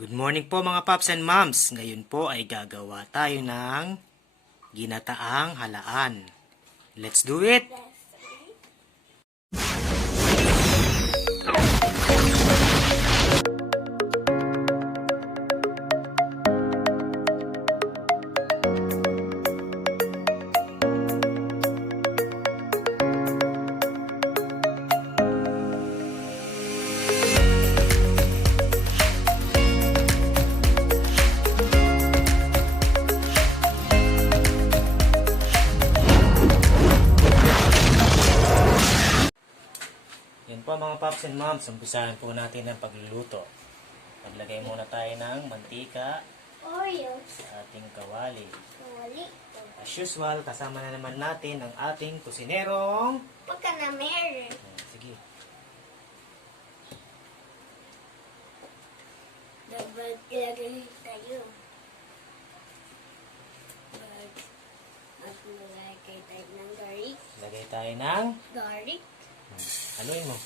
Good morning po mga paps and moms. Ngayon po ay gagawa tayo ng ginataang halaan. Let's do it! Yan po mga paps and moms, umpisahan po natin ang pagluluto. Maglagay muna tayo ng mantika Oreos. sa ating kawali. Wali. As usual, kasama na naman natin ang ating kusinerong... Pagka na meron. Sige. Dapat ilagay tayo. At maglagay tayo ng garlic. Lagay tayo ng... Garlic. Haluin mo.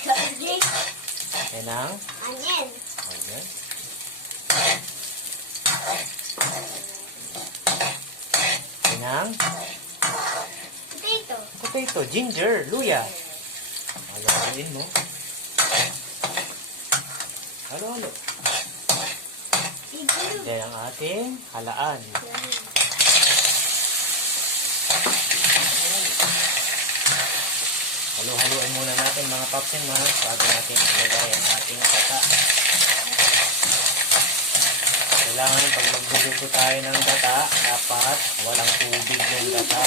Garlic. Yan ang... Onion. Ayan. Yan ang... Potato. Potato, ginger, luya. Haluin mo. Halo-halo. Igloo. Yan ang ating halaan. Halo-haluin muna natin mga paps and moms bago natin ilagay ang ating gata. Kailangan pag magluluto tayo ng gata, dapat walang tubig yung gata.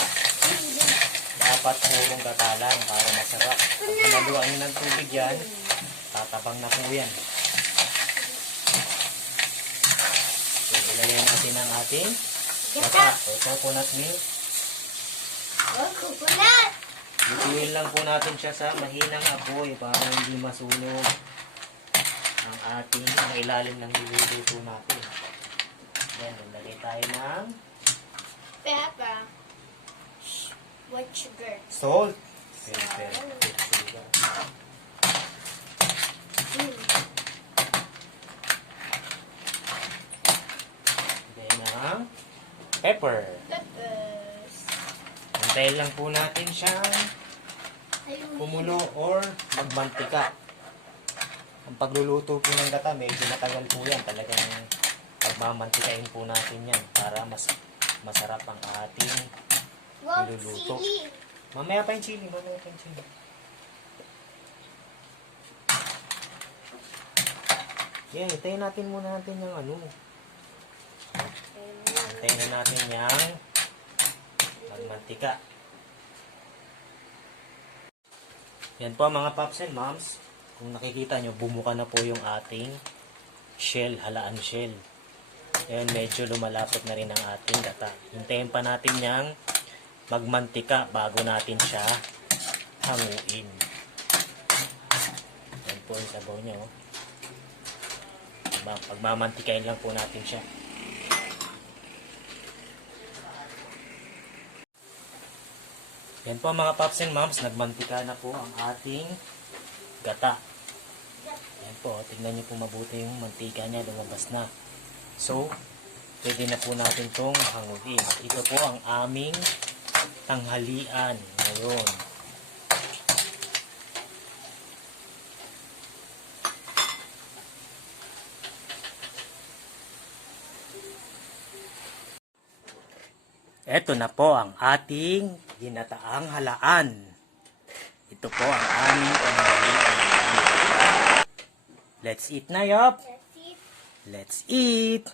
Dapat purong gata lang para masarap. Pag hinaluan nyo ng tubig yan, tatabang na po yan. So, ilagay natin ang ating gata o coconut milk. Oh, coconut. Lutuin lang po natin siya sa mahinang apoy para hindi masunog ang ilalim ng niluluto natin. Yan, nilagay tayo ng Pepper. White sugar. salt. Pepper. Sugar. Lagay ng pepper. Peppers. Hintayin lang po natin siyang kumulo or magmantika. Ang pagluluto po ng gata, medyo matagal po yan. Talagang pagmamantikain po natin yan para mas masarap ang ating Wow, niluluto. sili. Mamaya pa yung chili, mamaya pa yung chili. Yan, hintayin natin muna natin yung ano. Hintayin na natin yung magmantika. Yan po mga paps and moms. Kung nakikita nyo, bumuka na po yung ating shell, halaan shell. Ayan, medyo lumalapot na rin ang ating gata. Hintayin pa natin yung magmantika bago natin siya hanguin. Yan po yung sabaw niya. Oh. Pagmamantikain lang po natin siya. Yan po mga paps and moms, nagmantika na po ang ating gata. Yan po, tignan niyo po mabuti yung mantika niya, lumabas na. So, pwede na po natin itong hanguin. Ito po ang aming tanghalian ngayon. Ito na po ang ating ginataang halaan. Ito po ang aming tanghalian. Let's eat na, Yop! Let's eat. Let's eat!